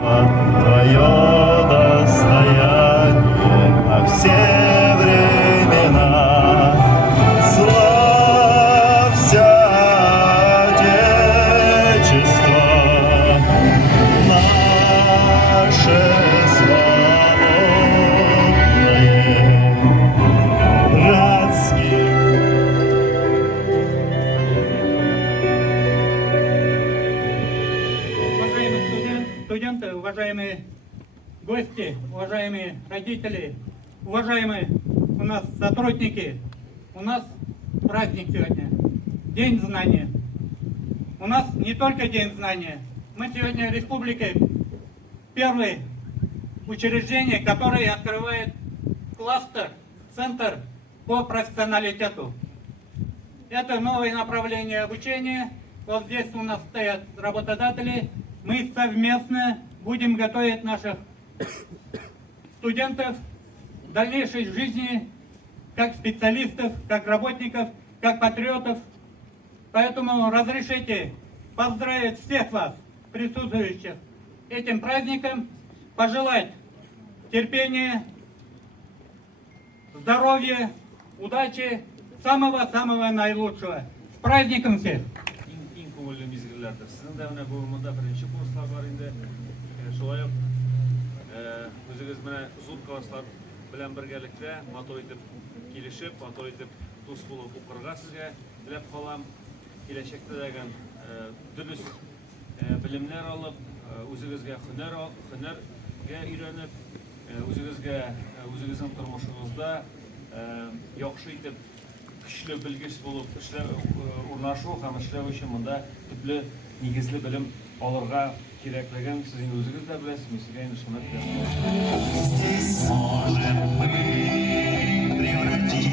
Твое достояние на все времена. Славься, Отечество наше свободное, братские. Уважаемые студенты, уважаемые гости, уважаемые родители, уважаемые у нас сотрудники, у нас праздник сегодня, День знания. У нас не только День знания, мы сегодня республикой первое учреждение, которое открывает кластер, центр по профессионалитету. Это новое направление обучения. Вот здесь у нас стоят работодатели. Мы совместно будем готовить наших студентов в дальнейшей жизни как специалистов, как работников, как патриотов. Поэтому разрешите поздравить всех вас, присутствующих, этим праздником, пожелать терпения, здоровья, удачи, самого-самого наилучшего. С праздником всех! Иң көңілді мезгілдерді. Сіздің де міне бүгінгі бірінші курслар бар енді. Шулай ук өзіңіз міне зур класслар белән бергәлектә матур итеп килешеп, матур итеп дус булып укырга сезгә теләп калам. Киләчәктә дәгән дөрес белемнәр алып, үзегезгә һөнәргә өйрәнеп, үзегезнең тормышыгызда яхшы итеп көчле белгеч булып урнашу һәм эшләү өчен монда төпле нигезле белем алырга кирәклеген сез үзегез дә беләсез, мин сезгә инде шуны Можем мы превратить